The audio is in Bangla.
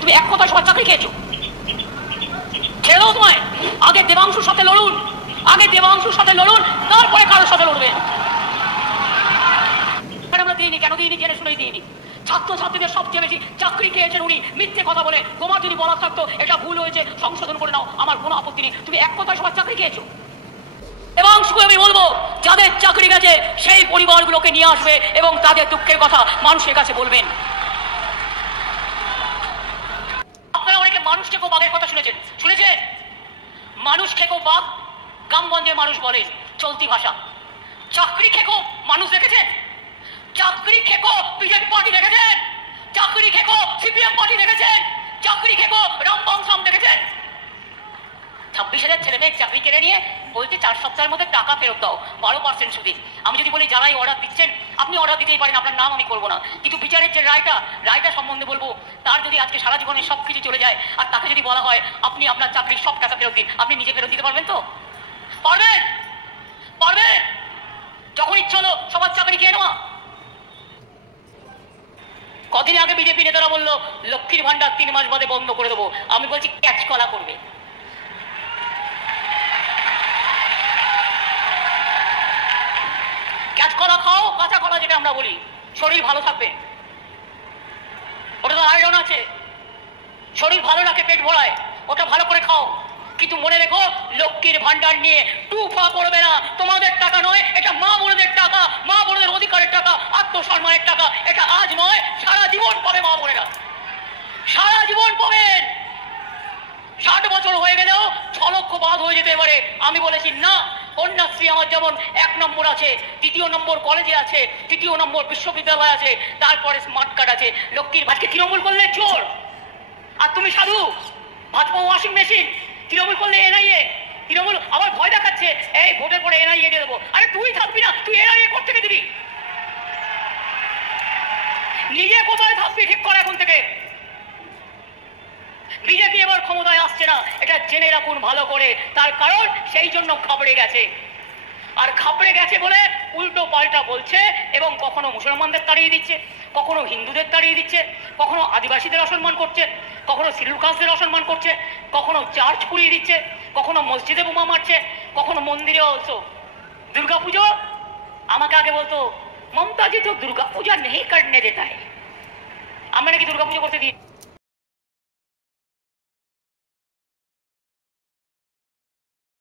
তুমি এক কথায় সবার চাকরি খেয়েছো। ছেড়ে দাও তোমায়, আগে দেবাংশুর সাথে লড়ুন, আগে দেবাংশুর সাথে লড়ুন, তারপরে কারোর সাথে লড়বে। আমরা দিইনি, কেন দিইনি? জেনে শুনেই দিইনি। ছাত্রছাত্রীদের সবচেয়ে বেশি চাকরি খেয়েছেন উনি। মিথ্যে কথা বলে তোমার যদি বলার থাকতো এটা ভুল হয়েছে সংশোধন করে নাও, আমার কোনো আপত্তি নেই। তুমি এক কথায় সবার চাকরি খেয়েছো। এবং আমি বলবো, যাদের চাকরি গেছে সেই পরিবারগুলোকে নিয়ে আসবে এবং তাদের দুঃখের কথা মানুষের কাছে বলবেন। আপনারা অনেকে মানুষ খেকো বাঘের কথা শুনেছেন, মানুষ খেকো বাঘ গ্রামগঞ্জের মানুষ বলেন চলতি ভাষা। চাকরি খেকো মানুষ দেখেছেন? চাকরি খেকো বিজেপি পার্টি দেখেছেন? চাকরি খেকো সিপিএম পার্টি দেখেছেন? চাকরি খেকো রামবাং সাম দেখেছেন? 26,000 ছেলে মেয়ে চাকরি কেড়ে নিয়ে বলতে 4 সপ্তাহের মধ্যে টাকা ফেরত দাও 12% সুদে। আমি যদি বলি যারাই অর্ডার দিচ্ছেন, আপনি অর্ডার দিতেই পারেন, আপনার নাম আমি করবো না, কিন্তু বিচারের যে রায়টা সম্বন্ধে বলবো, তার যদি আজকে সারা জীবনে সব কিছু চলে যায় আর তাকে যদি বলা হয় আপনি আপনার চাকরির সব টাকা ফেরত দিন, আপনি নিজে ফেরত দিতে পারবেন তো? পারবেন? যখন ইচ্ছা হলো সবার চাকরি খেয়ে নেওয়া। কদিন আগে বিজেপি নেতারা বললো লক্ষ্মীর ভান্ডার 3 মাস বাদে বন্ধ করে দেবো। আমি বলছি ক্যাচ কলা করবে। ক্যাচ কলা খাও, কাঁচা কলা যেটা আমরা বলি, শরীর ভালো থাকবে। ওটা তো আয়রন আছে, শরীর ভালো রাখে, পেট ভরায়, ওটা ভালো করে খাও। কিন্তু মনে রেখো, লক্ষ্মীর ভান্ডার নিয়ে টুফা করবে না। তোমাদের টাকা নয়, এটা মা বোনদের টাকা, মা বোনদের অধিকারের টাকা, আত্মসম্মানের টাকা। এটা আজ নয়, সারা জীবন পাবে মা বোনেরা, সারা জীবন পাবেন। 60 বছর হয়ে গেলেও 6 লক্ষ বাদ হয়ে যেতে পারে। আমি বলেছি না, কন্যাশ্রী আমার যেমন 1 নম্বর আছে, 2 নম্বর কলেজে আছে, 3 নম্বর বিশ্ববিদ্যালয় আছে, তারপরে স্মার্ট কার্ড আছে। লক্ষ্মীর ভাজকে তৃণমূল করলে চোর আর তুমি সাধু, ভাজপা ওয়াশিং মেশিন। তৃণমূল করলে এনআইএ, তৃণমূল আবার ভয় দেখাচ্ছে এই ভোটের পরে এনআইএ দিয়ে দেবো। আরে তুই থাকবি না, তুই এনআইএ করতে দিবি? নিজে কোথায় থাকবি ঠিক কর এখন থেকে। বিজেপি এবার ক্ষমতায় আসছে না, এটা জেনে রাখুন ভালো করে। তার কারণ সেই জন্য ঘাবড়ে গেছে, আর ঘাবড়ে গেছে বলে উল্টো পাল্টা বলছে এবং কখনো মুসলমানদের তাড়িয়ে দিচ্ছে, কখনো হিন্দুদের তাড়িয়ে দিচ্ছে, কখনো আদিবাসীদের অসম্মান করছে, কখনো শিডিউল কাস্টদের অসম্মান করছে, কখনো চার্চ পুড়িয়ে দিচ্ছে, কখনো মসজিদে বোমা মারছে, কখনো মন্দিরে অলসো। দুর্গাপুজো আমাকে আগে বলতো মমতাজি তো দুর্গাপূজা নেই করনে দেতা है। আমরা নাকি দুর্গাপুজো করতে দিই।